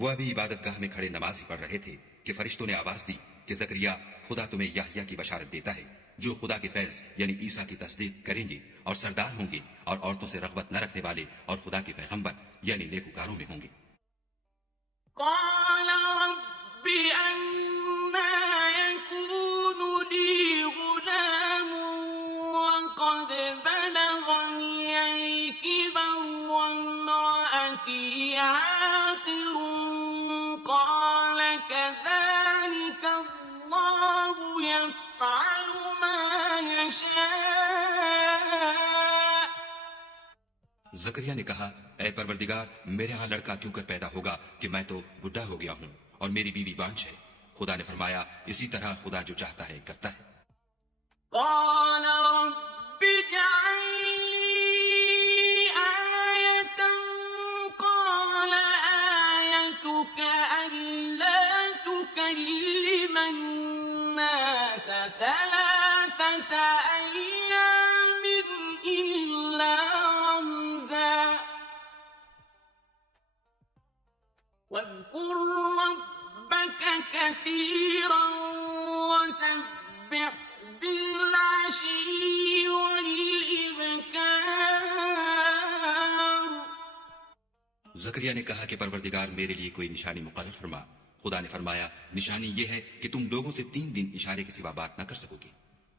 وہ ابھی عبادت گاہ میں کھڑے نماز ہی پڑھ رہے تھے کہ فرشتوں نے آواز دی کہ زکریا خدا تمہیں یحییٰ کی بشارت دیتا ہے جو خدا کے فیض یعنی عیسیٰ کی تصدیق کریں گے اور سردار ہوں گے اور عورتوں سے رغبت نہ رکھنے والے اور خدا کے پیغمبر یعنی نیکوکاروں میں ہوں گے۔ قال رب أنى يكون لي غلام وقد بلغني الكبر وامرأتي عاقر قال كذلك الله يفعل ما يشاء۔ زکریا نے کہا اے پروردگار میرے ہاں لڑکا کیوں کر پیدا ہوگا کہ میں تو بڈھا ہو گیا ہوں اور میری بیوی بانجھ ہے۔ خدا نے فرمایا اسی طرح خدا جو چاہتا ہے کرتا ہے۔ قال رب اجعل لي آية قال آيتك ألا تكلم الناس ثلاثة أيام إلا رمزا واذكر ربك كثيرا وسبح بالعشي والإبكار۔ زکریا نے کہا کہ پروردگار میرے لیے کوئی نشانی مقرر فرما۔ خدا نے فرمایا نشانی یہ ہے کہ تم لوگوں سے 3 دن اشارے کے سوا بات نہ کر سکو گے،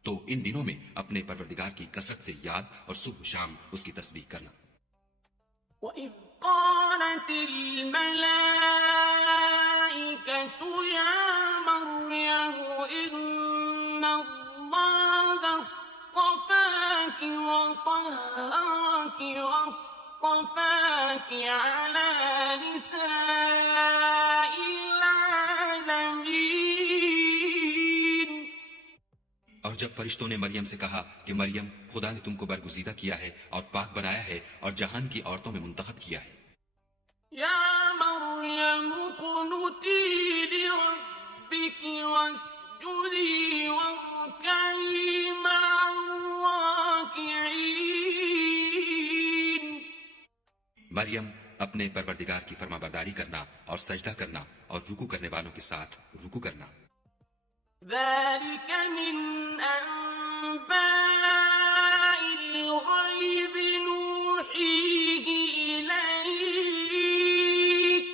تو ان دنوں میں اپنے پروردگار کی کثرت سے یاد اور صبح شام اس کی تسبیح کرنا۔ وَإِذْ قَالَتِ الْمَلَائِكَةُ يَا مَرْيَمُ إِنَّ اللَّهَ اصْطَفَاكِ وَطَهَّرَكِ وَاصْطَفَاكِ عَلَى نِسَاءِ الْعَالَمِينَ۔ اور جب فرشتوں نے مریم سے کہا کہ مریم خدا نے تم کو برگزیدہ کیا ہے اور پاک بنایا ہے اور جہان کی عورتوں میں منتخب کیا ہے۔ یا مریم اقنتی لربک واسجدی وارکعی مع الراکعین۔ مریم اپنے پروردگار کی فرما برداری کرنا اور سجدہ کرنا اور رکوع کرنے والوں کے ساتھ رکوع کرنا۔ ذلك من أنباء الغيب نوحيه إليك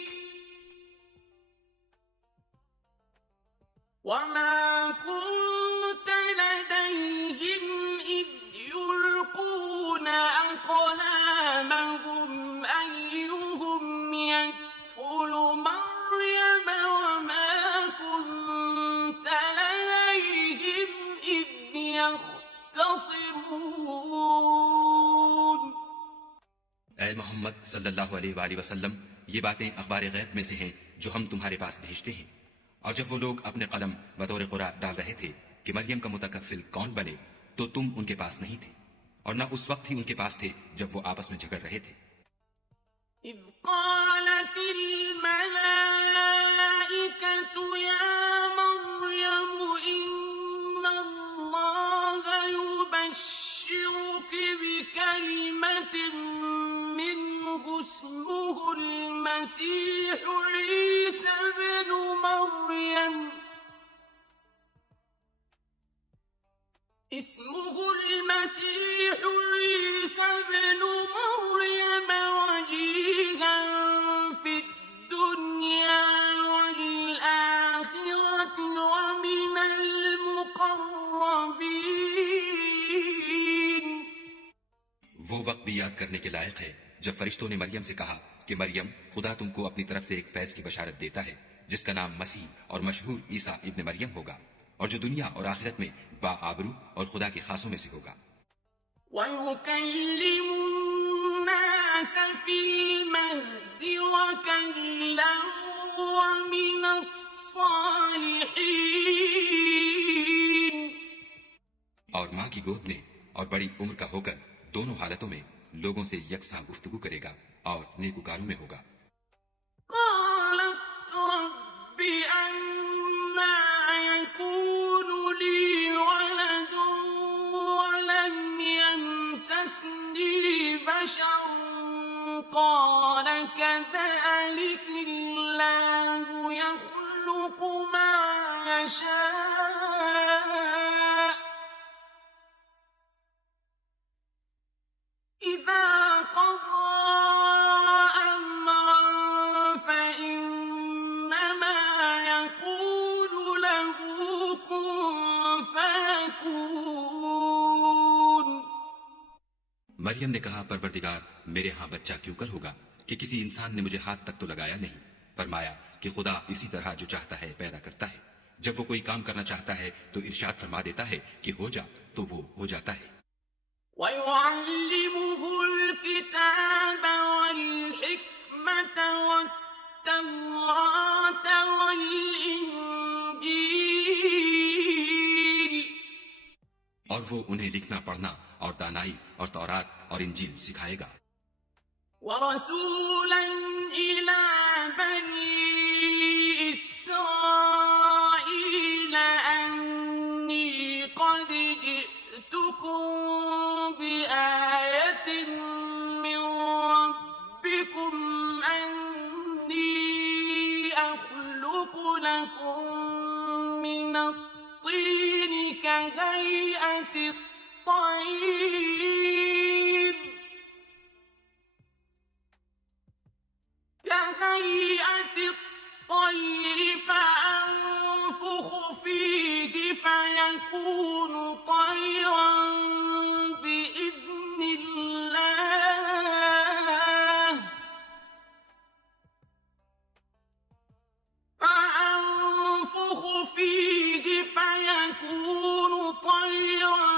وما كنت لديهم إذ يلقون أقلامهم أيهم يكفل مريم وما كنت لديهم إذ يختصمون۔ اے محمد صلی اللہ علیہ وآلہ وسلم یہ باتیں اخبار غیب میں سے ہیں جو ہم تمہارے پاس بھیجتے ہیں۔ اور جب وہ لوگ اپنے قلم بطور قرآن ڈال رہے تھے کہ مریم کا متکفل کون بنے تو تم ان کے پاس نہیں تھے، اور نہ اس وقت ہی ان کے پاس تھے جب وہ آپس میں جھگڑ رہے تھے۔ إذ قالت الملائكة يا مريم إن الله يبشرك بكلمة منه اسمه المسيح عيسى ابن مريم وجيها في الدنيا والآخرة ومن المقربين۔ وہ وقت بھی یاد کرنے کے لائق ہے جب فرشتوں نے مریم سے کہا کہ مریم خدا تم کو اپنی طرف سے ایک فیض کی بشارت دیتا ہے جس کا نام مسیح اور مشہور عیسیٰ ابن مریم ہوگا، اور جو دنیا اور آخرت میں با آبرو اور خدا کے خاصوں میں سے ہوگا۔ وَيُكَلِّمُ النَّاسَ فِي الْمَهْدِ وَكَهْلًا وَمِنَ الصَّالِحِينَ۔ اور ماں کی گود میں اور بڑی عمر کا ہو کر دونوں حالتوں میں لوگوں سے یکساں گفتگو کرے گا اور نیکوکاروں میں ہوگا۔ قالت رب أنى يكون لي ولد ولم يمسسني بشر قال كذلك الله يشاء إذا قضى أمرا فإنما يقول له كن فيكون. مریم نے کہا پروردگار میرے ہاں بچہ کیوں کر ہوگا کہ کسی انسان نے مجھے ہاتھ تک تو لگایا نہیں. فرمایا کہ خدا اسی طرح جو چاہتا ہے پیدا کرتا ہے. جب وہ کوئی کام کرنا چاہتا ہے تو ارشاد فرما دیتا ہے کہ ہو جا تو وہ ہو جاتا ہے. وَيُعَلِّمُهُ الْكِتَابَ وَالْحِكْمَةَ وَالتَّوْرَاةَ وَالْإِنجِيلَ. اور وہ انہیں لکھنا پڑھنا اور دانائی اور تورات اور انجیل سکھائے گا. وَرَسُولًا إِلَى بَنِي إِسْرَائِيلَ أَنِّي قَدْ جِئْتُكُم بِآيَةٍ مِّن رَّبِّكُمْ أَنِّي أَخْلُقُ لَكُم مِّنَ الطِّينِ كَهَيْئَةِ الطَّيْرِ فَأَنفُخُ فِيهِ فَيَكُونُ طَيْرًا بِإِذْنِ اللَّهِ. فَأَنفُخُ فِيهِ فَيَكُونُ طَيْرًا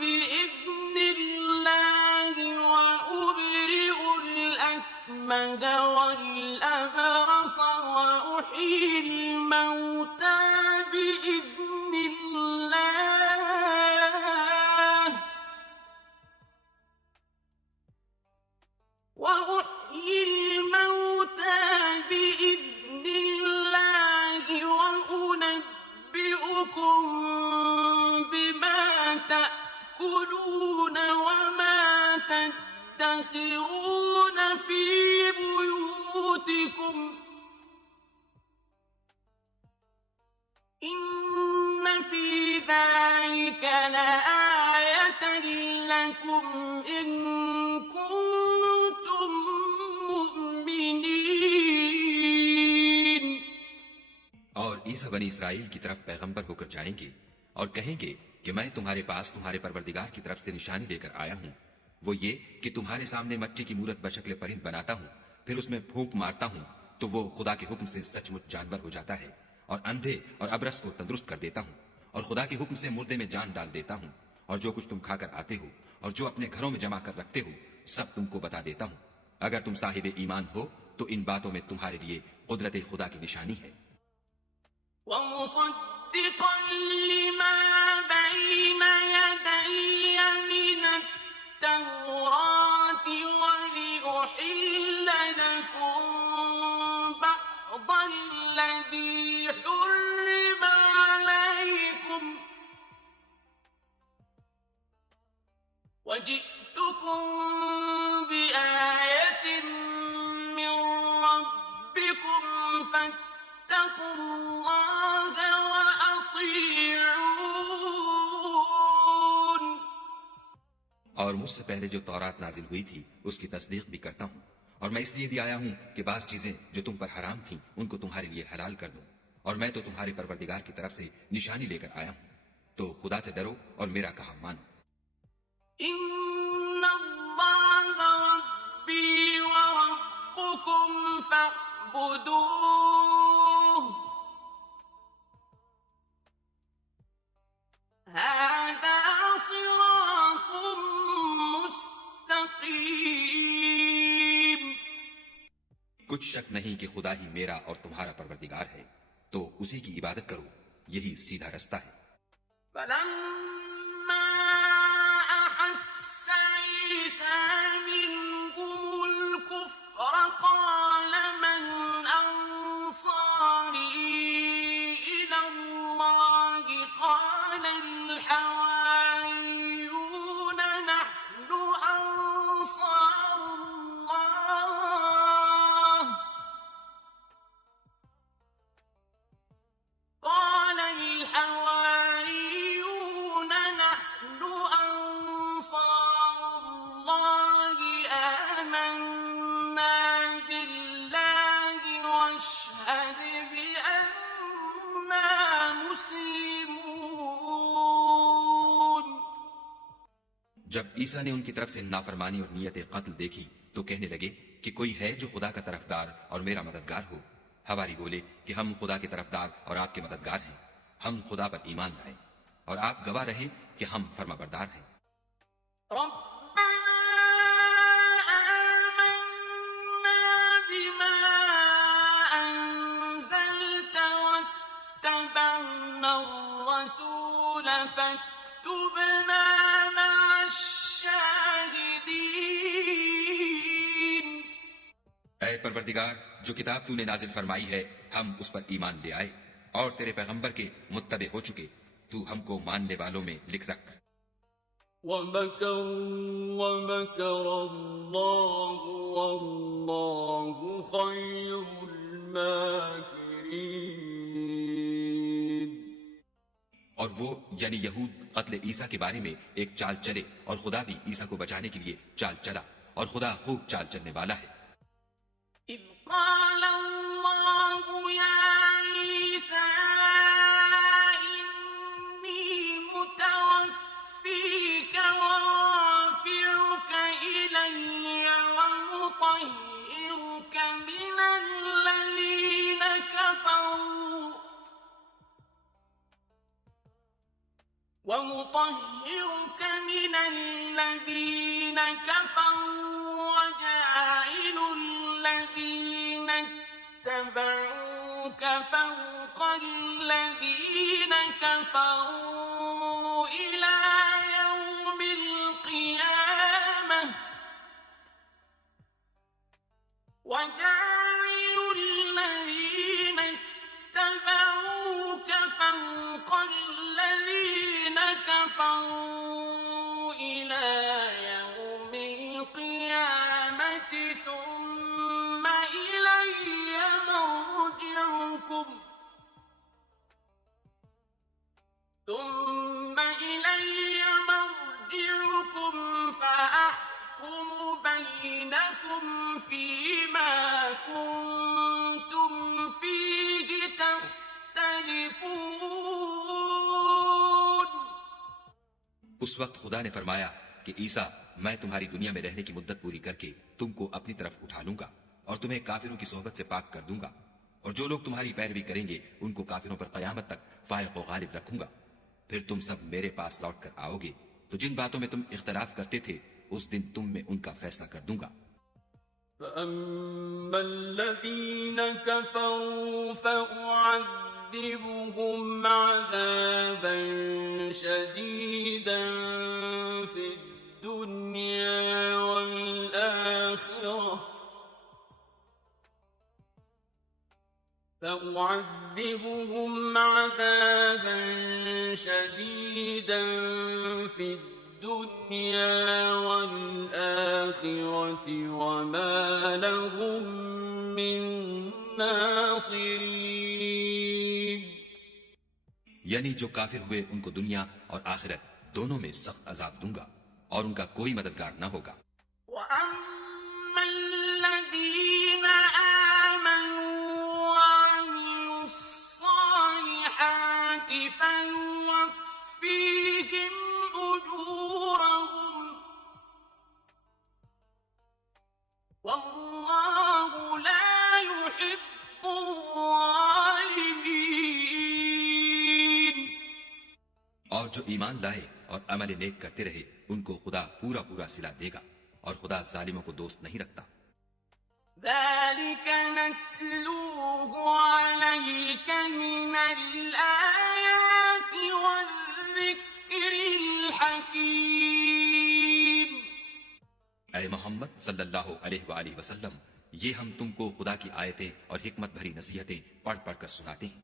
بِإِذْنِ اللَّهِ وَأُبْرِئُ الْأَكْمَهَ وَالْأَبْرَصَ وَأُحْيِي الْمَوْتَىٰ بِإِذْنِ اللَّهِ وَأُنَبِّئُكُم بِمَا تَأْكُلُونَ وَمَا تَدَّخِرُونَ فِي بُيُوتِكُمْ ۚ إِنَّ فِي ذَلِكَ لَآيَةً لَّكُمْ إِن كُنتُم مُّؤْمِنِينَ. اور عیسیٰ بنی اسرائیل کی طرف پیغمبر ہو کر جائیں گے اور کہیں گے کہ میں تمہارے پاس تمہارے پروردگار کی طرف سے نشانی لے کر آیا ہوں. وہ یہ کہ تمہارے سامنے مٹی کی مورت بشکل پرند بناتا ہوں، پھر اس میں پھونک مارتا ہوں تو وہ خدا کے حکم سے سچ مچ جانور ہو جاتا ہے، اور اندھے اور ابرص کو تندرست کر دیتا ہوں، اور خدا کے حکم سے مردے میں جان ڈال دیتا ہوں، اور جو کچھ تم کھا کر آتے ہو اور جو اپنے گھروں میں جمع کر رکھتے ہو سب تم کو بتا دیتا ہوں. اگر تم صاحب ایمان ہو تو ان باتوں میں تمہارے لیے قدرت خدا کی نشانی ہے. وَمُصَدِّقًا لِّمَا بَيْنَ يَدَيَّ مِنَ التَّوْرَاةِ وَلِأُحِلَّ لَكُم بَعْضَ الَّذِي حُرِّمَ عَلَيْكُمْ ۚ وَجِئْتُكُم بِآيَةٍ مِّن رَّبِّكُمْ فَاتَّقُوا اللَّهَ وَأَطِيعُونِ. اور مجھ سے پہلے جو تورات نازل ہوئی تھی اس کی تصدیق بھی کرتا ہوں، اور میں اس لیے بھی آیا ہوں کہ بعض چیزیں جو تم پر حرام تھیں ان کو تمہارے لیے حلال کر دوں، اور میں تو تمہارے پروردگار کی طرف سے نشانی لے کر آیا ہوں. تو خدا سے ڈرو اور میرا کہا مانو. إِنَّ اللَّهَ رَبِّي وَرَبُّكُمْ فَاعْبُدُوهُ ۚ هَٰذَا صِرَاطٌ مُّسْتَقِيمٌ. کچھ شک نہیں کہ خدا ہی میرا اور تمہارا پروردگار ہے، تو اسی کی عبادت کرو، یہی سیدھا رستہ ہے. فَلَمَّا أَحَسَّ عِيسَىٰ مِنْهُمُ الْكُفْرَ قَالَ مَنْ أَنصَارِي إِلَى اللَّهِ ۖ قَالَ الْحَوَارِيُّونَ نَحْنُ أَنصَارُ اللَّهِ. قَالَ واشهد بأننا مسلمون. جب عیسیٰ نے ان کی طرف سے نافرمانی اور نیت قتل دیکھی تو کہنے لگے کہ کوئی ہے جو خدا کا طرفدار اور میرا مددگار ہو. حواری بولے کہ ہم خدا کے طرفدار اور آپ کے مددگار ہیں. ہم خدا پر ایمان لائے اور آپ گواہ رہیں کہ ہم فرما بردار ہیں. ربنا آمنا بما أنزلت واتبعنا الرسول فاكتبنا مع الشاهدين. اے پروردگار، جو کتاب تو نے نازل فرمائی ہے ہم اس پر ایمان لے آئے اور تیرے پیغمبر کے متبع ہو چکے. تو ہم کو ماننے والوں میں لکھ رکھ. وَمَكَرُوا وَمَكَرَ اللَّهُ وَاللَّهُ خَيْرُ الْمَاكِرِينَ. اور وہ یعنی یہود قتل عیسیٰ کے بارے میں ایک چال چلے اور خدا بھی عیسیٰ کو بچانے کے لیے چال چلا اور خدا خوب چال چلنے والا ہے. إِذْ قَالَ اللَّهُ يَا عِيسَىٰ إِنِّي مُتَوَفِّيكَ وَرَافِعُكَ إِلَيَّ وَمُطَهِّرُكَ مِنَ الَّذِينَ كَفَرُوا وَجَاعِلُ الَّذِينَ اتَّبَعُوكَ فَوْقَ الَّذِينَ كَفَرُوا إِلَىٰ يَوْمِ الْقِيَامَةِ. وَجَاعِلُ الَّذِينَ اتَّبَعُوكَ فَوْقَ الَّذِينَ كَفَرُوا إِلَىٰ يَوْمِ الْقِيَامَةِ ثُمَّ إِلَيَّ مَرْجِعُكُمْ فَأَحْكُمُ بَيْنَكُمْ فِيمَا كُنتُمْ فِيهِ تَخْتَلِفُونَ. اس وقت خدا نے فرمایا کہ عیسیٰ، میں تمہاری دنیا میں رہنے کی مدت پوری کر کے تم کو اپنی طرف اٹھا لوں گا اور تمہیں کافروں کی صحبت سے پاک کر دوں گا، اور جو لوگ تمہاری پیروی کریں گے ان کو کافروں پر قیامت تک فائق و غالب رکھوں گا. پھر تم سب میرے پاس لوٹ کر آؤ گے تو جن باتوں میں تم اختلاف کرتے تھے اس دن تم میں ان کا فیصلہ کر دوں گا. فَأَمَّا الَّذِينَ كَفَرُوا فَأُعَذِّبُهُمْ عَذَابًا شَدِيدًا فِي الدُّنْيَا وَالْآخِرَةِ وَمَا لَهُم مِّن نَّاصِرِينَ. یعنی جو کافر ہوئے ان کو دنیا اور آخرت دونوں میں سخت عذاب دوں گا اور ان کا کوئی مددگار نہ ہوگا. وَأَمَّا الَّذِينَ آمَنُوا وَعَمِلُوا الصَّالِحَاتِ فَيُوَفِّيهِمْ أُجُورَهُمْ وَاللَّهُ لَا يُحِبُّ الظَّالِمِينَ. اور جو ایمان لائے اور عمل نیک کرتے رہے ان کو خدا پورا پورا صلہ دے گا اور خدا ظالموں کو دوست نہیں رکھتا. ذَلِكَ نَتْلُوهُ عَلَيْكَ مِنَ الْآيَاتِ وَالذِّكْرِ الْحَكِيمِ. اے محمد صلی اللہ علیہ وآلہ وسلم، یہ ہم تم کو خدا کی آیتیں اور حکمت بھری نصیحتیں پڑھ پڑھ کر سناتے ہیں.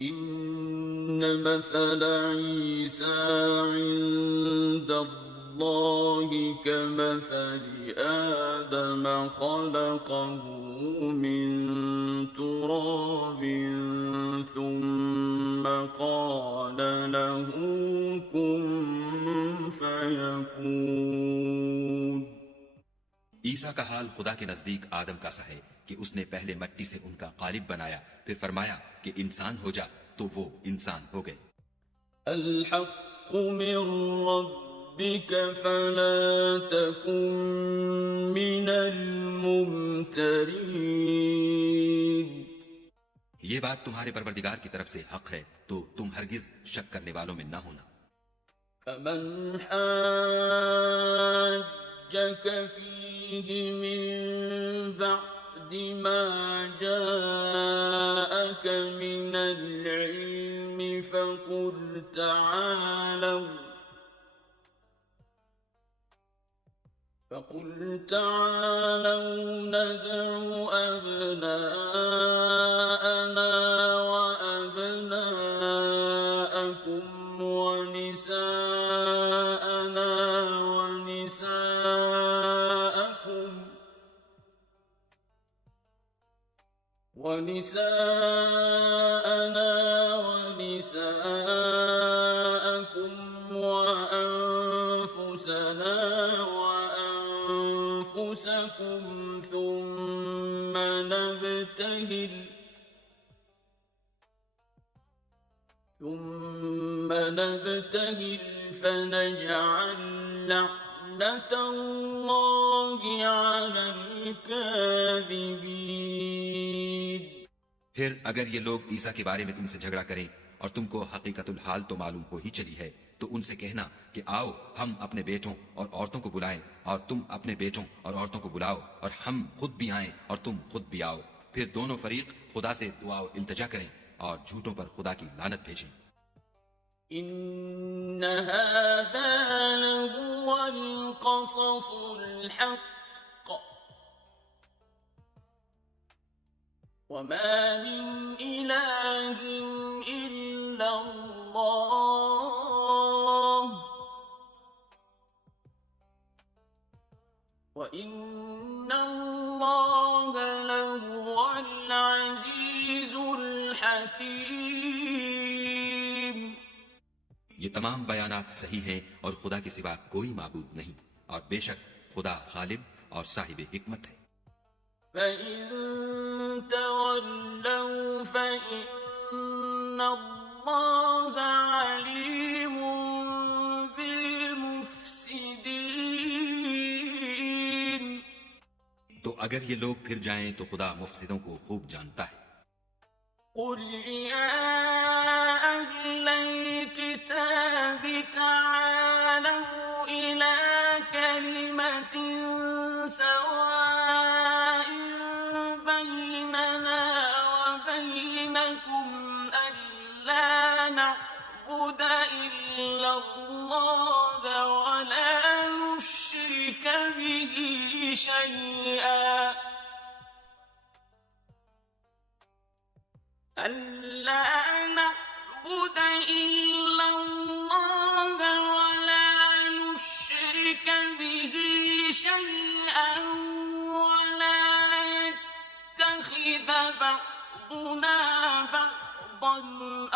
إن مثل عيسى عند الله كمثل آدم خلقه من تراب ثم قال له كن فيكون. عیسیٰ کا حال خدا کے نزدیک آدم کا سا ہے کہ اس نے پہلے مٹی سے ان کا قالب بنایا، پھر فرمایا کہ انسان ہو جا، تو وہ انسان ہو گئے۔ الحق من ربك فلا تكن من الممترين۔ یہ بات تمہارے پروردگار کی طرف سے حق ہے، تو تم ہرگز شک کرنے والوں میں نہ ہونا۔ فمن حاجك فيه من بعد ما جاءك من العلم فقل تعالوا ندع أبناءنا وأبناءكم ونساءنا ونساءكم وأنفسنا وأنفسكم ثم نبتهل فنجعل لعنة الله على الكاذبين۔ پھر اگر یہ لوگ عیسیٰ کے بارے میں تم سے جھگڑا کریں اور تم کو حقیقت الحال تو معلوم ہو ہی چلی ہے، تو ان سے کہنا کہ آؤ ہم اپنے بیٹوں اور عورتوں کو بلائیں، اور تم اپنے بیٹوں اور عورتوں کو بلاؤ، اور ہم خود بھی آئیں اور تم خود بھی آؤ، پھر دونوں فریق خدا سے دعا و التجا کریں اور جھوٹوں پر خدا کی لعنت بھیجیں۔ إن هذا لهو القصص الحق وما من إله إلا الله وإن الله لهو العزيز الحكيم۔ یہ تمام بیانات صحیح ہیں اور خدا کے سوا کوئی معبود نہیں، اور بے شک خدا غالب اور صاحب حکمت ہے۔ فَإِن تَوَلَّوْا فَإِنَّ اللَّهَ عَلِيمٌ بِالْمُفْسِدِينَ۔ تو اگر یہ لوگ پھر جائیں تو خدا مفسدوں کو خوب جانتا ہے۔ قُلْ يَا أَهْلَ الْكِتَابِ تَعَالَوْا إِلَىٰ كَلِمَةٍ سَوَاءٍ بَيْنَنَا وَبَيْنَكُمْ أَلَّا نَعْبُدَ إِلَّا اللَّهَ وَلَا نُشْرِكَ بِهِ شَيْئًا ولا يتخذ بعضنا بعضا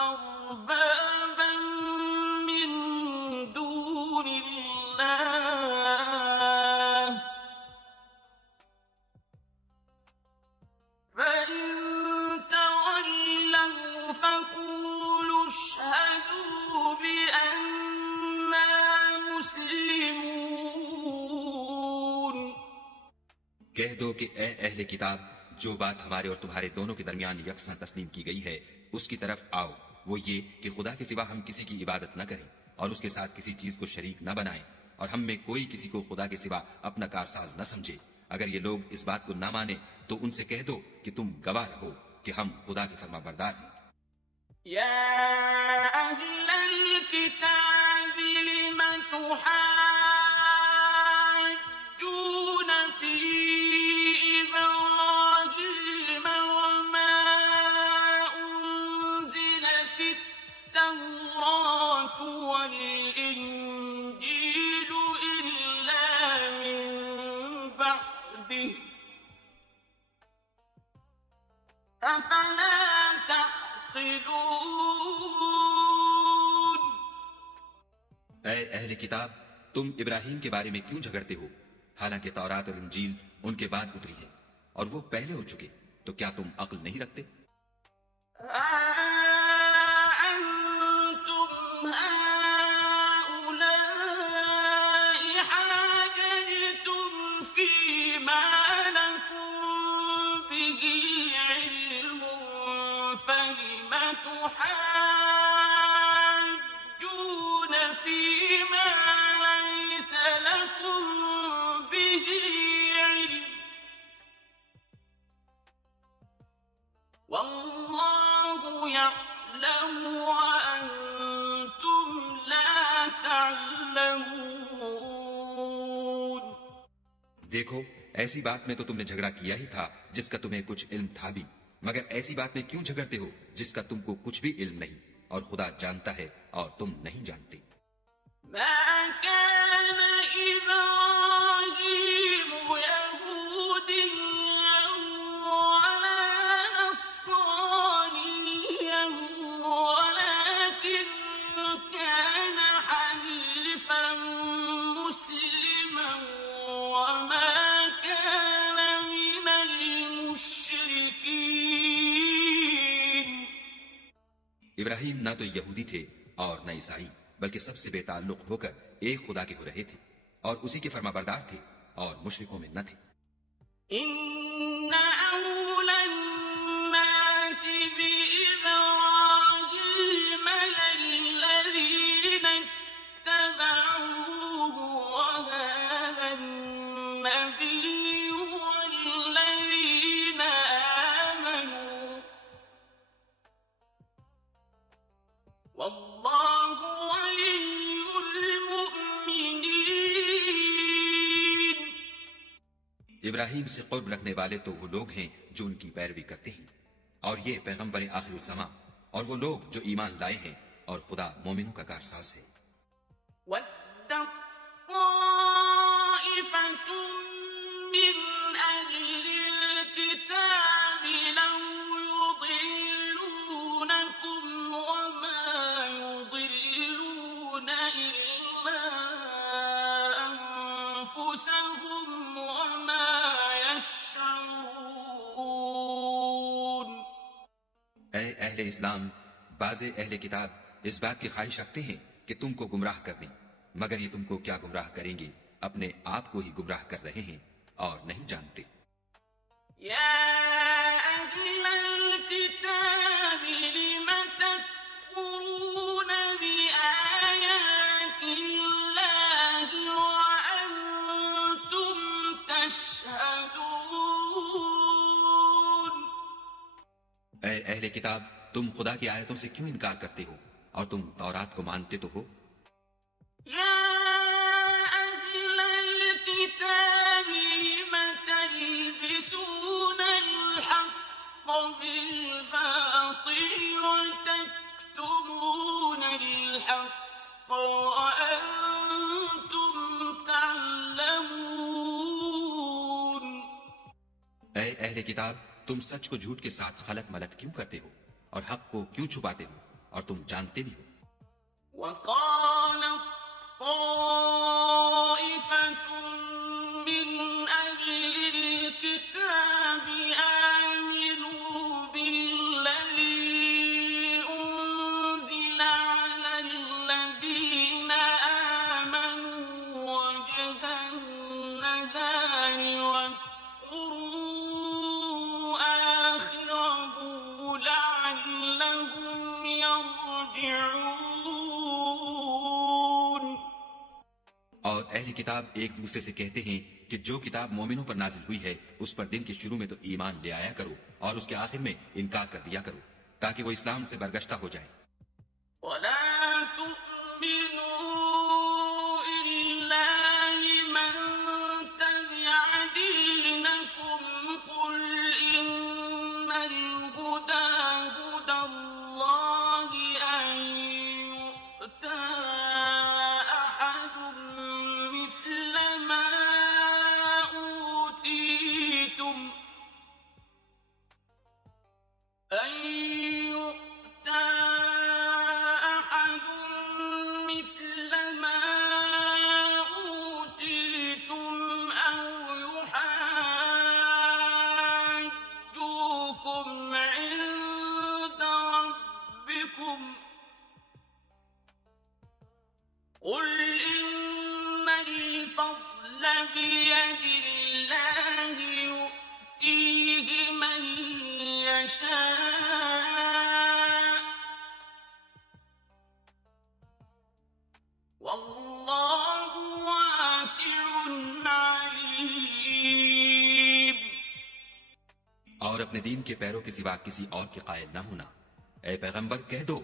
أربابا من دون الله فإن تولوا فقولوا اشهدوا بأننا مسلمون۔ کہہ دو کہ اے اہل کتاب، جو بات ہمارے اور تمہارے دونوں کے درمیان یکساں تسلیم کی گئی ہے اس کی طرف آؤ، وہ یہ کہ خدا کے سوا ہم کسی کی عبادت نہ کریں اور اس کے ساتھ کسی چیز کو شریک نہ بنائیں، اور ہم میں کوئی کسی کو خدا کے سوا اپنا کارساز نہ سمجھے۔ اگر یہ لوگ اس بات کو نہ مانے تو ان سے کہہ دو کہ تم گواہ رہو کہ ہم خدا کے فرما بردار ہیں۔ يا أهل الكتاب لم تحاجون في إبراهيم وما أنزلت التوراة والإنجيل إلا من بعده أفلا اے اہل کتاب، تم ابراہیم کے بارے میں کیوں جھگڑتے ہو، حالانکہ تورات اور انجیل ان کے بعد اتری ہے اور وہ پہلے ہو چکے، تو کیا تم عقل نہیں رکھتے؟ أأنتم هؤلاء حاججتم فيما لكم به علم فلم تحاجون فيما ليس لكم به علم والله يعلم وأنتم لا تعلمون۔ دیکھو، ایسی بات میں تو تم نے جھگڑا کیا ہی تھا جس کا تمہیں کچھ علم تھا بھی، مگر ایسی بات میں کیوں جھگڑتے ہو جس کا تم کو کچھ بھی علم نہیں، اور خدا جانتا ہے اور تم نہیں جانتے۔ ما كان إبراهيم يهوديا ولا نصرانيا ولكن كان حنيفا مسلما وما كان من المشركين۔ ابراہیم نہ تو یہودی تھے اور نہ عیسائی، بلکہ سب سے بے تعلق ہو کر ایک خدا کے ہو رہے تھے اور اسی کے فرما بردار تھے اور مشرکوں میں نہ تھے۔ إن أولى الناس بإبراهيم للذين اتبعوه وهذا النبي والذين آمنوا والله ولي المؤمنين۔ ابراہیم سے قرب رکھنے والے تو وہ لوگ ہیں جو ان کی پیروی کرتے ہیں، اور یہ پیغمبر آخر الزماں اور وہ لوگ جو ایمان لائے ہیں، اور خدا مومنوں کا کارساز ہے۔ وَدَّ طَائِفَةٌ مِّنْ أَهْلِ الْكِتَابِ لَوْ يُضِلُّونَكُمْ وَمَا يُضِلُّونَ إِلَّا أَنفُسَهُمْ وَمَا يَشْعُرُونَ۔ اے اہل اسلام، بعض اہل کتاب اس بات کی خواہش رکھتے ہیں کہ تم کو گمراہ کر دیں، مگر یہ تم کو کیا گمراہ کریں گے، اپنے آپ کو ہی گمراہ کر رہے ہیں اور نہیں جانتے۔ يا أهل الكتاب لم تكفرون بآيات الله وأنتم تشهدون۔ اے اہل کتاب، تم خدا کی آیتوں سے کیوں انکار کرتے ہو اور تم تورات کو مانتے تو ہو؟ يا أهل الكتاب لم تلبسون الحق بالباطل وتكتمون الحق وأنتم تعلمون۔ اے اہل کتاب، تم سچ کو جھوٹ کے ساتھ خلط ملط کیوں کرتے ہو اور حق کو کیوں چھپاتے ہو اور تم جانتے بھی ہو۔ وقالت طائفة من أهل الكتاب آمنوا بالذي أنزل على الذين آمنوا وجه النهار واكفروا آخره لعلهم يرجعون۔ اور اہل کتاب ایک دوسرے سے کہتے ہیں کہ جو کتاب مومنوں پر نازل ہوئی ہے اس پر دن کے شروع میں تو ایمان لے آیا کرو اور اس کے آخر میں انکار کر دیا کرو، تاکہ وہ اسلام سے برگشتہ ہو جائے۔ ولا تؤمنوا إلا لمن تبع دينكم قل إن الهدى هدى الله أن يؤتى أحد مثل ما أوتيتم أن يؤتى قل إن الفضل بيد الله يؤتيه من يشاء والله واسع عليم. اور اپنے دین کے پیروں کے سوا کسی اور کے قائل نہ ہونا. اے پیغمبر کہہ دو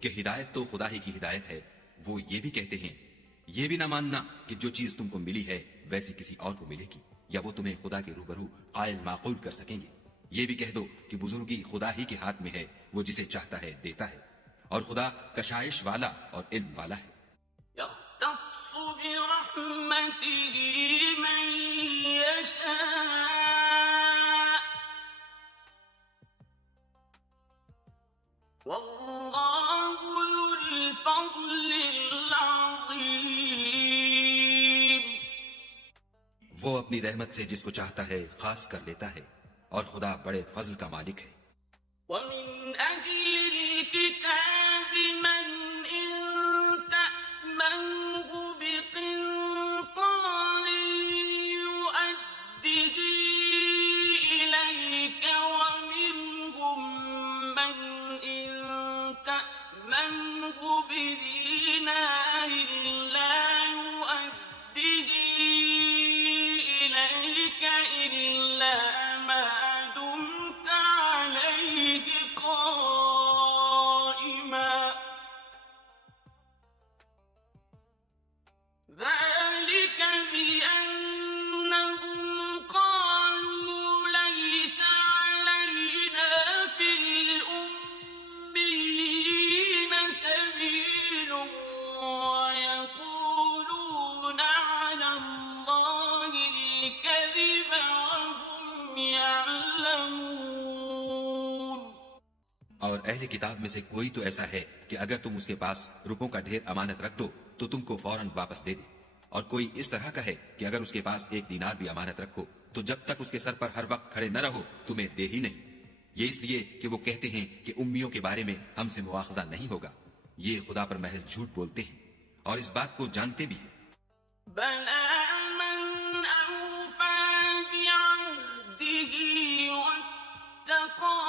کہ ہدایت تو خدا ہی کی ہدایت ہے. وہ یہ بھی کہتے ہیں یہ بھی نہ ماننا کہ جو چیز تم کو ملی ہے ویسی کسی اور کو ملے گی یا وہ تمہیں خدا کے روبرو قائل معقول کر سکیں گے. یہ بھی کہہ دو کہ بزرگی خدا ہی کے ہاتھ میں ہے, وہ جسے چاہتا ہے دیتا ہے, اور خدا کشائش والا اور علم والا ہے. يختص برحمته من يشاء والله ذو الفضل العظيم. وہ اپنی رحمت سے جس کو چاہتا ہے خاص کر لیتا ہے, اور خدا بڑے فضل کا مالک ہے. ومن أهل الكتاب من إن تأمنه بقنطار يؤده إليك ومنهم من إن تأمنه بدينار لا يؤده إليك إلا ما دمت عليه قائما ذلك بأنهم قالوا ليس علينا في الأميين سبيل ويقولون على الله الكذب وهم يعلمون. اور اہل کتاب میں سے کوئی تو ایسا ہے کہ اگر تم اس کے پاس روپوں کا ڈھیر امانت رکھ دو تو تم کو فوراً واپس دے دے, اور کوئی اس طرح کا ہے کہ اگر اس کے پاس ایک دینار بھی امانت رکھو تو جب تک اس کے سر پر ہر وقت کھڑے نہ رہو تمہیں دے ہی نہیں. یہ اس لیے کہ وہ کہتے ہیں کہ امیوں کے بارے میں ہم سے مواخذہ نہیں ہوگا. یہ خدا پر محض جھوٹ بولتے ہیں اور اس بات کو جانتے بھی ہیں. بلى من أوفى بعهده واتقى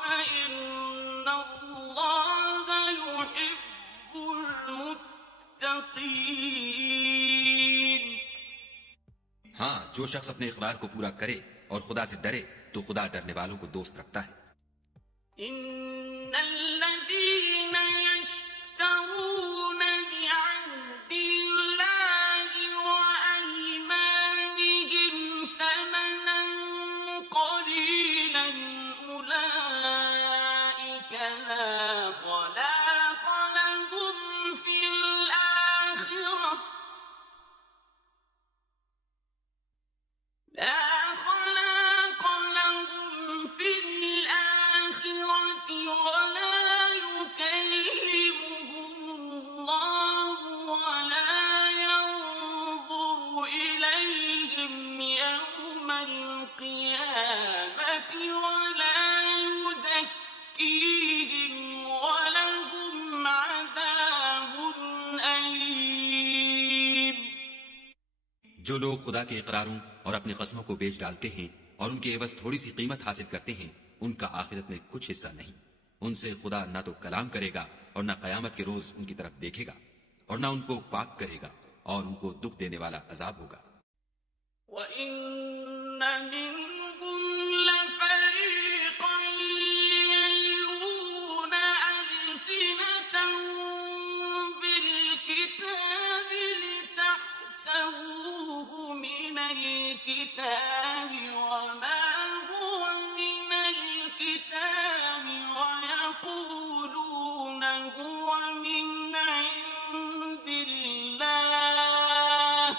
فإن الله يحب المتقين. ہاں, جو شخص اپنے اقرار کو پورا کرے اور خدا سے ڈرے تو خدا ڈرنے والوں کو دوست رکھتا ہے. إن الذين يشترون بعهد الله وأيمانهم ثمنا قليلا أولئك لا خلاق لهم في الآخرة ولا يكلمهم الله ولا ينظر إليهم يوم القيامة ولا يزكيهم ولهم عذاب أليم. جو لوگ خدا کے اقراروں اور اپنی قسموں کو بیچ ڈالتے ہیں اور ان کے عوض تھوڑی سی قیمت حاصل کرتے ہیں, ان کا آخرت میں کچھ حصہ نہیں. ان سے خدا نہ تو کلام کرے گا اور نہ قیامت کے روز ان کی طرف دیکھے گا, اور نہ ان کو پاک کرے گا, اور ان کو دکھ دینے والا عذاب ہوگا. وَإِنَّ مِنْهُمْ لَفَرِيقًا يَلْوُونَ أَلْسِنَتَهُم بِالْكِتَابِ لِتَحْسَبُوهُ مِنَ الْكِتَابِ وَمَا هُوَ مِنَ الْكِتَابِ وَيَقُولُونَ هُوَ مِنْ عِندِ اللَّهِ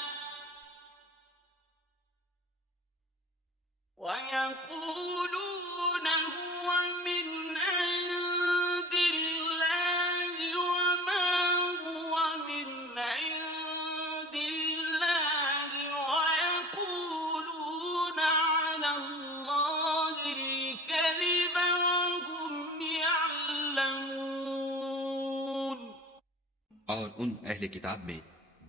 وَيَقُولُونَ هُوَ مِنْ عِندِ اللَّهِ وَمَا هُوَ مِنْ عِندِ اللَّهِ وَيَقُولُونَ عَلَى اللَّهِ الْكَذِبَ وَهُمْ يَعْلَمُونَ. اور ان اہل کتاب میں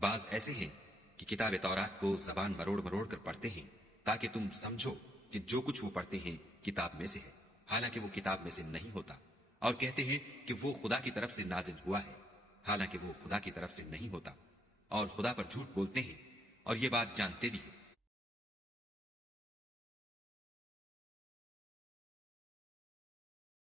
بعض ایسے ہیں کہ کتاب تورات کو زبان مروڑ مروڑ کر پڑھتے ہیں تاکہ تم سمجھو کہ جو کچھ وہ پڑھتے ہیں کتاب میں سے ہے، حالانکہ وہ کتاب میں سے نہیں ہوتا، اور کہتے ہیں کہ وہ خدا کی طرف سے نازل ہوا ہے، حالانکہ وہ خدا کی طرف سے نہیں ہوتا، اور خدا پر جھوٹ بولتے ہیں اور یہ بات جانتے بھی ہیں